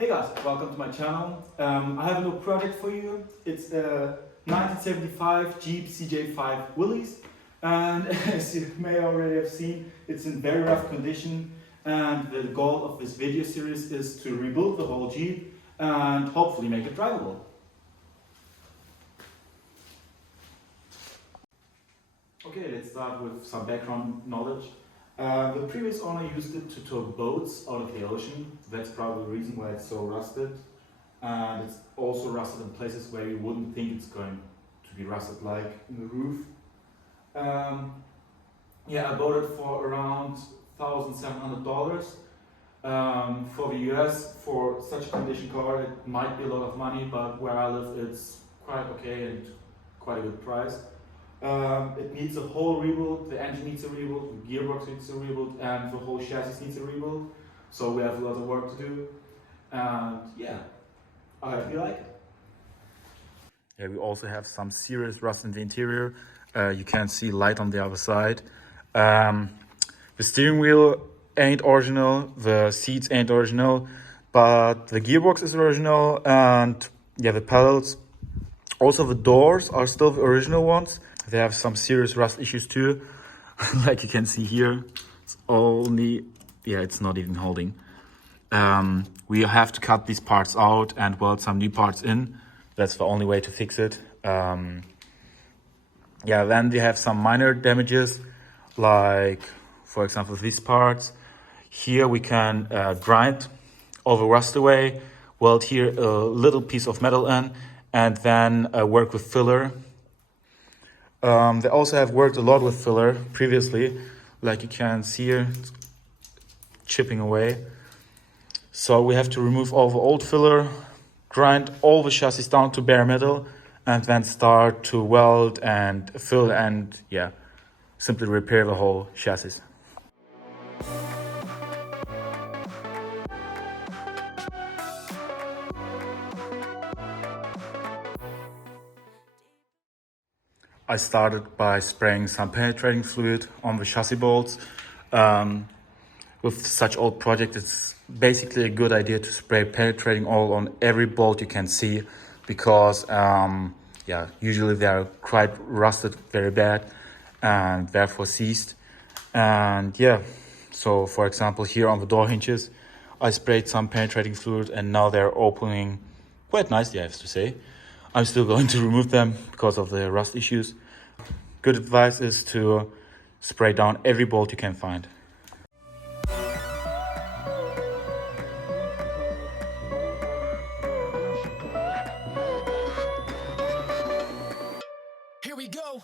Hey guys, welcome to my channel. I have a little project for you. It's a 1975 Jeep CJ5 Willys, and as you may already have seen, it's in very rough condition, and the goal of this video series is to rebuild the whole Jeep and hopefully make it drivable. Okay, let's start with some background knowledge. The previous owner used it to tow boats out of the ocean. That's probably the reason why it's so rusted. And it's also rusted in places where you wouldn't think it's going to be rusted, like in the roof. I bought it for around $1,700. For the US, for such a condition car, it might be a lot of money, but where I live, it's quite okay and quite a good price. It needs a whole rebuild. The engine needs a rebuild, the gearbox needs a rebuild, and the whole chassis needs a rebuild. So we have a lot of work to do. And yeah, I hope you like it. Yeah, we also have some serious rust in the interior. You can see light on the other side. The steering wheel ain't original, the seats ain't original, but the gearbox is original, and yeah, the pedals. Also, the doors are still the original ones. They have some serious rust issues too. Like you can see here, it's only, yeah, it's not even holding. We have to cut these parts out and weld some new parts in. That's the only way to fix it. Then we have some minor damages, like for example these parts. Here we can grind all the rust away, weld here a little piece of metal in, and then work with filler. They also have worked a lot with filler previously, like you can see here, it's chipping away. So we have to remove all the old filler, grind all the chassis down to bare metal, and then start to weld and fill and yeah, simply repair the whole chassis. I started by spraying some penetrating fluid on the chassis bolts. With such old project, it's basically a good idea to spray penetrating oil on every bolt you can see, because usually they are quite rusted very bad and therefore seized. And yeah, so for example here on the door hinges, I sprayed some penetrating fluid and now they're opening quite nicely, I have to say. I'm still going to remove them because of the rust issues. Good advice is to spray down every bolt you can find. Here we go.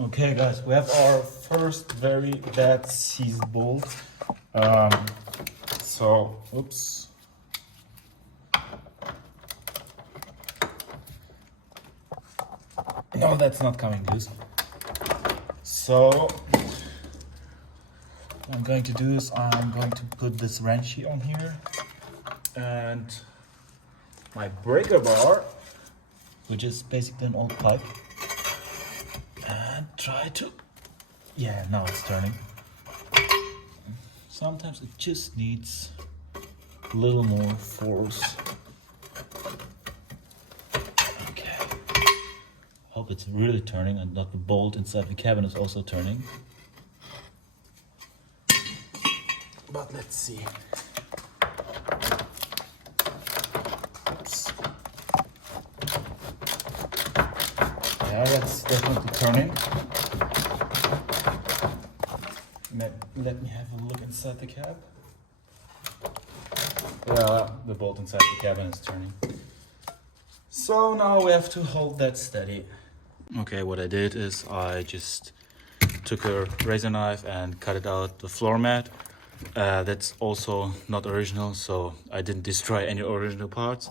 Okay guys, we have our first very bad seized bolt. Oops. No, that's not coming loose. So what I'm going to do is I'm going to put this wrenchy on here and my breaker bar, which is basically an old pipe, and try to, yeah, now it's turning. Sometimes it just needs a little more force. Okay, hope it's really turning and not the bolt inside the cabin is also turning. But let's see. Oops. Yeah, that's definitely turning. Let me have a look inside the cab. Yeah, the bolt inside the cabin is turning. So now we have to hold that steady. Okay, what I did is I just took a razor knife and cut it out the floor mat. That's also not original, so I didn't destroy any original parts.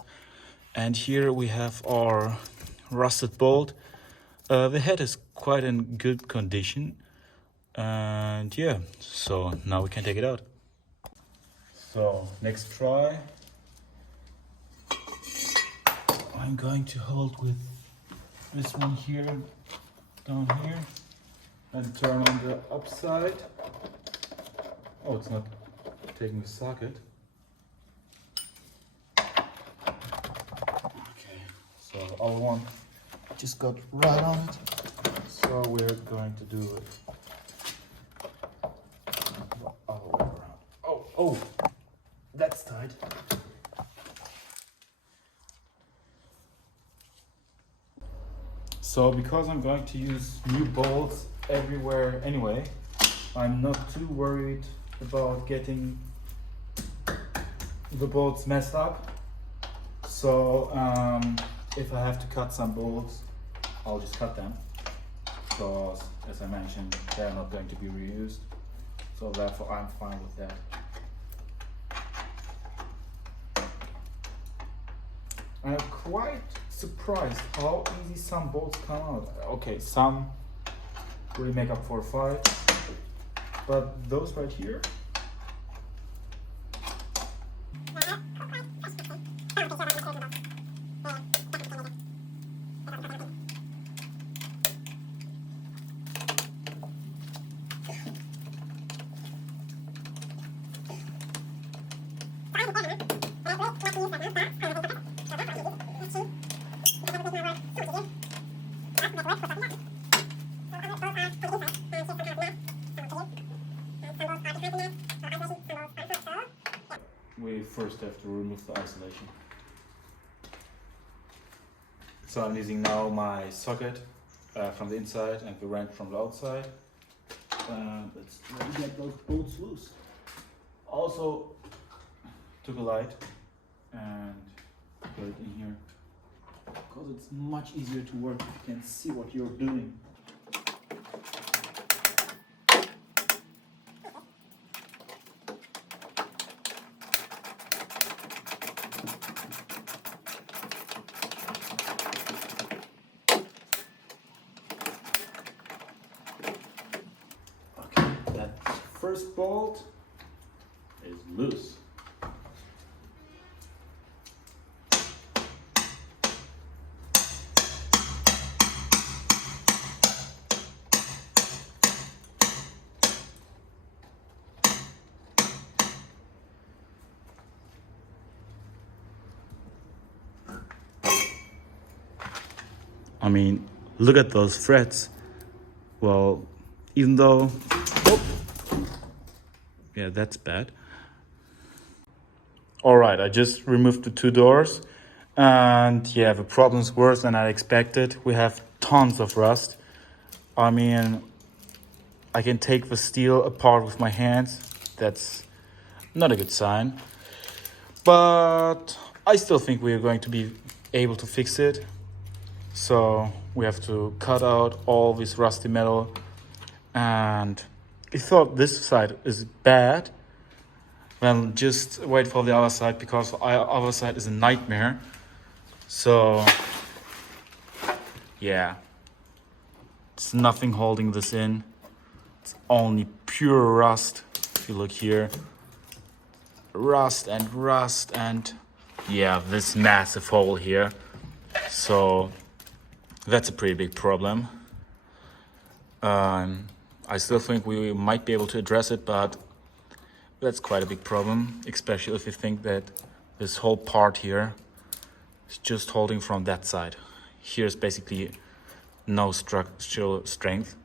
And here we have our rusted bolt. The head is quite in good condition. And yeah, so now we can take it out. So next try. I'm going to hold with this one here, down here, and turn on the upside. Oh, it's not taking the socket. Okay, so the other one just got right on it. So we're going to do it the other way around. Oh, that's tight. So because I'm going to use new bolts everywhere anyway, I'm not too worried about getting the bolts messed up. So if I have to cut some bolts, I'll just cut them, because as I mentioned, they're not going to be reused. So therefore I'm fine with that. I'm quite surprised how easy some bolts come out. Okay, some really make up for a fight, but those right here, we first have to remove the isolation. So I'm using now my socket from the inside and the wrench from the outside. Let's get those bolts loose. Also took a light and put it in here, because it's much easier to work if you can see what you're doing. Okay, that first bolt is loose. I mean, look at those threads. Well, even though, oh, yeah, that's bad. All right, I just removed the two doors, and yeah, the problem's worse than I expected. We have tons of rust. I mean, I can take the steel apart with my hands. That's not a good sign, but I still think we are going to be able to fix it. So we have to cut out all this rusty metal, and I thought this side is bad. Well, just wait for the other side, because the other side is a nightmare. So yeah, it's nothing holding this in. It's only pure rust. If you look here, rust and yeah, this massive hole here. So that's a pretty big problem. I still think we might be able to address it, but that's quite a big problem, especially if you think that this whole part here is just holding from that side. Here's basically no structural strength.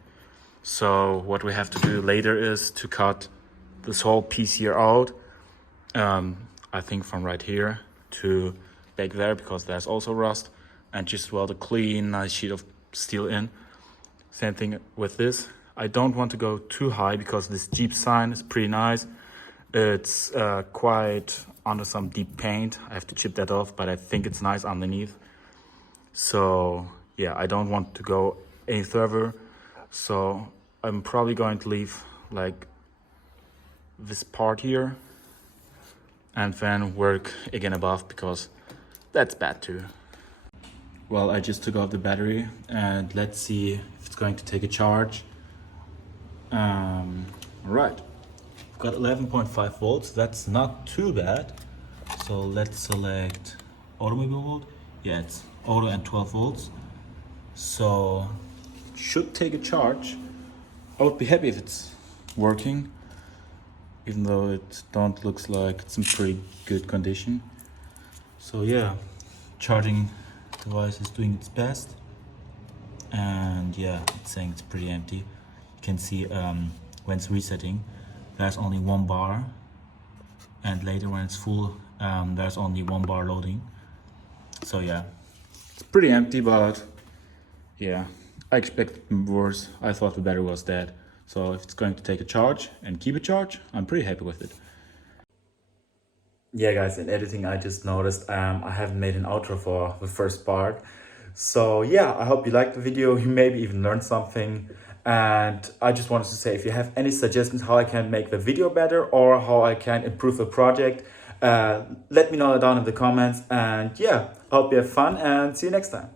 So what we have to do later is to cut this whole piece here out. I think from right here to back there, because there's also rust, and just weld a clean, nice sheet of steel in. Same thing with this. I don't want to go too high, because this Jeep sign is pretty nice. It's quite under some deep paint. I have to chip that off, but I think it's nice underneath. So yeah, I don't want to go any further. So I'm probably going to leave like this part here, and then work again above, because that's bad too. Well, I just took off the battery, and let's see if it's going to take a charge. Right, I've got 11.5 volts. That's not too bad. So let's select automobile mode. yeah, it's auto and 12 volts. So should take a charge. I would be happy if it's working, even though it don't looks like it's in pretty good condition. So yeah, charging device is doing its best, and yeah, it's saying it's pretty empty. You can see when it's resetting, there's only 1 bar, and later when it's full, there's only 1 bar loading. So yeah, it's pretty empty, but yeah, I expect worse. I thought the battery was dead. So if it's going to take a charge and keep a charge, I'm pretty happy with it. Yeah guys, in editing I just noticed I haven't made an outro for the first part. So yeah, I hope you liked the video, you maybe even learned something. And I just wanted to say, if you have any suggestions how I can make the video better or how I can improve the project, let me know down in the comments. And yeah, I hope you have fun and see you next time.